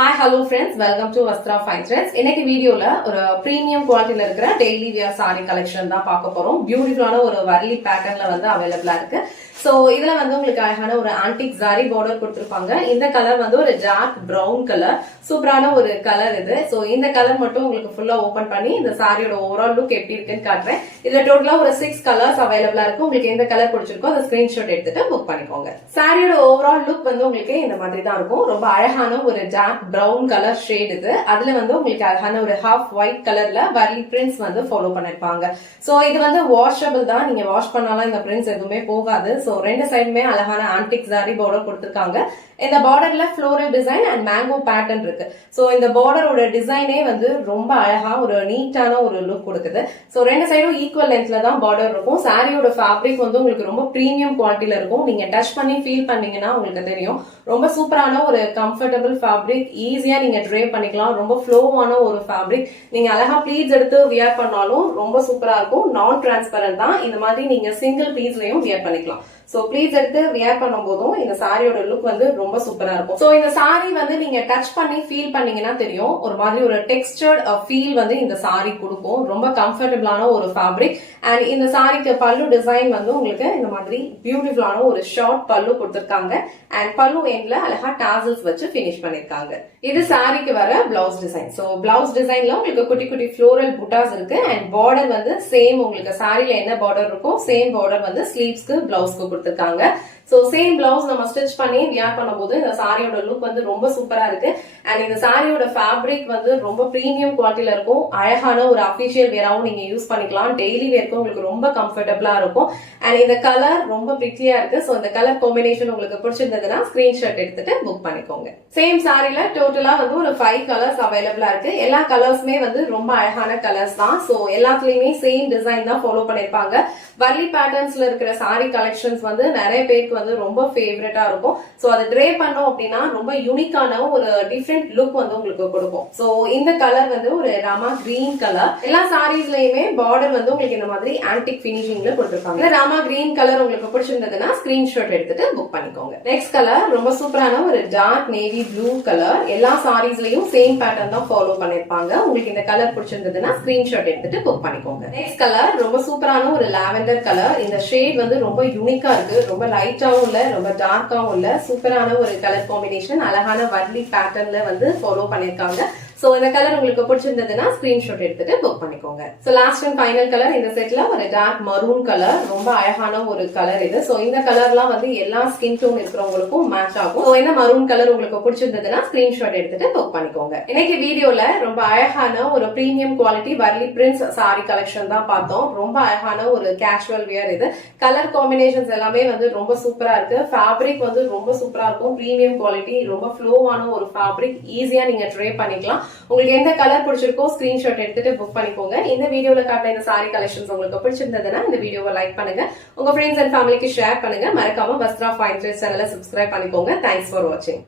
Hi, hello friends. Welcome to Vastra Fine Threads. இன்னைக்கு வீடியோல ஒரு பிரீமியம் குவாலிட்டில இருக்கிற டெய்லி வியர் சாரி கலெக்ஷன் தான் பார்க்க போறோம். பியூட்டிஃபுல்லான ஒரு வர்லி பேட்டர்ன்ல வந்து அவைலபிளா இருக்கு. சோ இதுல வந்து உங்களுக்கு அழகான ஒரு ஆன்டிக் ஜாரி பார்டர் கொடுத்திருப்பாங்க. இந்த கலர் வந்து ஒரு டார்க் பிரவுன் கலர். சூப்பரான ஒரு கலர் இது. சோ இந்த கலர் மட்டும் உங்களுக்கு ஃபுல்லா ஓபன் பண்ணி இந்த சாரியோட ஓவரால் லுக் எப்படி இருக்குன்னு காட்டுறேன். இதுல டோட்டலா ஒரு 6 கலர்ஸ் அவைலபிளா இருக்கு. உங்களுக்கு எந்த கலர் பிடிச்சிருக்கோ அதை ஸ்கிரீன்ஷாட் எடுத்துட்டு புக் பண்ணிக்கோங்க. சாரியோட ஓவரால் லுக் வந்து உங்களுக்கு இந்த மாதிரி தான் இருக்கும். ரொம்ப அழகான ஒரு டார்க் பிரவுன் கலர் ஷேட் இது. அதுல வந்து உங்களுக்கு அழகான ஒரு ஹாஃப் ஒயிட் கலர்ல வர்லி பிரிண்ட்ஸ் வந்து ஃபாலோ பண்ணிருப்பாங்க. சோ இது வந்து வாஷபிள் தான். நீங்க வாஷ் பண்ணாலும் இந்த பிரிண்ட்ஸ் எதுவுமே போகாது. சோ ரெண்டு சைடுமே அழகான ஆன்டிக் ஜாரி பார்டர் கொடுத்திருக்காங்க. இந்த பார்டர்ல floral design and mango pattern இருக்கு. சோ இந்த பார்டரோட டிசைனே வந்து ரொம்ப அழகா ஒரு நீட்டான ஒரு லுக் கொடுக்குது. சோ ரெண்டு சைடும் ஈக்குவல் லென்த்ல தான் பார்டர் இருக்கும். சாரியோட ஃபேப்ரிக் வந்து உங்களுக்கு ரொம்ப பிரீமியம் குவாலிட்டில இருக்கும். நீங்க டச் பண்ணி ஃபீல் பண்ணீங்கன்னா உங்களுக்கு தெரியும். ரொம்ப சூப்பரான ஒரு கம்ஃபர்டபிள் ஃபேப்ரிக். ஈஸியா நீங்க ட்ரே பண்ணிக்கலாம். ரொம்ப ஃப்ளோவான ஒரு ஃபேப்ரிக். நீங்க அழகா ப்ளீட்ஸ் எடுத்து வியர் பண்ணாலும் ரொம்ப சூப்பரா இருக்கும். நான் டிரான்ஸ்பரண்ட் தான். இந்த மாதிரி நீங்க சிங்கிள் ப்ளீட்ஸ்லயும் வியர் பண்ணிக்கலாம். சோ ப்ளீட்ஸ் எடுத்து வியர் பண்ணும் போதும் இந்த சாரியோட லுக் வந்து ரொம்ப சூப்பரா இருக்கும். சோ இந்த சாரி வந்து நீங்க டச் பண்ணி ஃபீல் பண்ணீங்கன்னா தெரியும். ஒரு மாதிரி ஒரு டெக்ஸ்டர்ட் ஃபீல் வந்து இந்த சாரி கொடுக்கும். ரொம்ப கம்ஃபர்டபிளான ஒரு ஃபேப்ரிக். அண்ட் இந்த சாரிக்கு பல்லு டிசைன் வந்து உங்களுக்கு இந்த மாதிரி பியூட்டிஃபுல்லான ஒரு ஷார்ட் பல்லு கொடுத்திருக்காங்க. அண்ட் பல்லு எண்ட்ல அழகா டாசல்ஸ் வச்சு பினிஷ் பண்ணிருக்காங்க. இது சாரிக்கு வர பிளவுஸ் டிசைன். சோ பிளவுஸ் டிசைன்ல உங்களுக்கு குட்டி குட்டி ஃப்ளோரல் புட்டாஸ் இருக்கு. அண்ட் பார்டர் வந்து சேம் உங்களுக்கு சாரில என்ன பார்டர் இருக்கோ சேம் பார்டர் வந்து ஸ்லீவ்ஸ்க்கு பிளவுஸ்க்கு கொடுத்திருக்காங்க. சோ சேம் பிளவுஸ் நம்ம ஸ்டிச் பண்ணி வியர் பண்ணும்போது இந்த சாரியோட லுக் வந்து ரொம்ப சூப்பரா இருக்கு. அண்ட் இந்த சாரியோட ஃபேப்ரிக் வந்து ரொம்ப பிரீமியம் குவாலிட்டில இருக்கும். அழகான ஒரு அபிஷியல் வேராவும் நீங்க யூஸ் பண்ணிக்கலாம். டெய்லி வேர்க்கும் உங்களுக்கு ரொம்ப கம்ஃபர்டபிளா இருக்கும். அண்ட் இந்த கலர் ரொம்ப பிரிட்டியா இருக்கு. சோ இந்த கலர் காம்பினேஷன் உங்களுக்கு பிடிச்சிருந்ததுன்னா ஸ்கிரீன்ஷாட் எடுத்துட்டு புக் பண்ணிக்கோங்க. சேம் சாரில டோட்டலா வந்து ஒரு 5 கலர்ஸ் அவைலபிளா இருக்கு. எல்லா கலர்ஸுமே வந்து ரொம்ப அழகான கலர்ஸ் தான். சோ எல்லாத்துலயுமே சேம் டிசைன் தான் ஃபாலோ பண்ணிருப்பாங்க. வர்லி பேட்டர்ன்ஸ்ல இருக்கிற சாரி கலெக்ஷன்ஸ் வந்து நிறைய பேருக்கு வந்து ரொம்ப ஃபேவரட்டா இருக்கும். சோ அதை ட்ரே பண்ணோம் அப்படின்னா ரொம்ப யூனிக்கான ஒரு டிஃப்ரெண்ட் லுக் வந்து உங்களுக்கு கொடுக்கும். சோ இந்த கலர் வந்து ஒரு ராமா கிரீன் கலர். எல்லா சாரீஸ்லயுமே பார்டர் வந்து உங்களுக்கு இந்த மாதிரி ஆன்டிக் பினிஷிங்ல கொடுத்திருப்பாங்க. இந்த ராமா கிரீன் கலர் உங்களுக்கு பிடிச்சிருந்ததுன்னா ஸ்கிரீன்ஷாட் எடுத்துட்டு புக் பண்ணிக்கோங்க. நெக்ஸ்ட் கலர் ரொம்ப சூப்பரான ஒரு டார்க் நேவி ப்ளூ கலர். எல்லா சாரீஸ்லயும் சேம் பேட்டர்ன் தான் ஃபாலோ பண்ணிருப்பாங்க. உங்களுக்கு இந்த கலர் பிடிச்சிருந்ததுன்னா ஸ்கிரீன்ஷாட் எடுத்துட்டு புக் பண்ணிக்கோங்க. நெக்ஸ்ட் கலர் ரொம்ப சூப்பரான ஒரு லாவெண்டர் கலர். இந்த ஷேட் வந்து ரொம்ப யூனிக்கா இருக்கு. ரொம்ப லைட்டாவும் இல்ல, ரொம்ப டார்க்காவும் இல்ல. சூப்பரான ஒரு கலர் காம்பினேஷன். அழகான வர்லி பேட்டர்ன்ல வந்து ஃபாலோ பண்ணிருக்காங்க. சோ இந்த கலர் உங்களுக்கு பிடிச்சிருந்ததுன்னா ஸ்கிரீன்ஷாட் எடுத்துட்டு புக் பண்ணிக்கோங்க. So last and final colour இந்த செட்ல ஒரு டார்க் மரூன் கலர். ரொம்ப அழகான ஒரு கலர் இது. சோ இந்த கலர்லாம் வந்து எல்லா ஸ்கின் டோன் இருக்கிறவங்களுக்கும் மேட்ச் ஆகும். சோ இந்த மரூன் கலர் உங்களுக்கு பிடிச்சிருந்ததுன்னா ஸ்கிரீன்ஷாட் எடுத்துட்டு புக் பண்ணிக்கோங்க. இன்னைக்கு வீடியோல ரொம்ப அழகான ஒரு premium quality Warli prints sorry collection தான் பார்த்தோம். ரொம்ப அழகான ஒரு கேஷுவல் வியர் இது. கலர் காம்பினேஷன்ஸ் எல்லாமே வந்து ரொம்ப சூப்பரா இருக்கு. ஃபேப்ரிக் வந்து ரொம்ப சூப்பரா இருக்கும். பிரீமியம் குவாலிட்டி, ரொம்ப ஃப்ளோவான ஒரு ஃபேப்ரிக். ஈஸியா நீங்க ட்ரே பண்ணிக்கலாம். உங்களுக்கு எந்த கலர் பிடிச்சிருக்கோ ஸ்கிரீன்ஷாட் எடுத்துட்டு புக் பண்ணிக்கோங்க. இந்த வீடியோல காட்டுற இந்த சாரி கலெக்ஷன்ஸ் உங்களுக்கு பிடிச்சிருந்ததுன்னா இந்த வீடியோவை லைக் பண்ணுங்க. உங்க ஃப்ரெண்ட்ஸ் அண்ட் ஃபேமிலிக்கு ஷேர் பண்ணுங்க. மறக்காம வஸ்த்ரா ஃபைன் த்ரெட்ஸ் சேனலை சப்ஸ்கிரைப் பண்ணிக்கோங்க. தேங்க்ஸ் ஃபார் வாட்சிங்.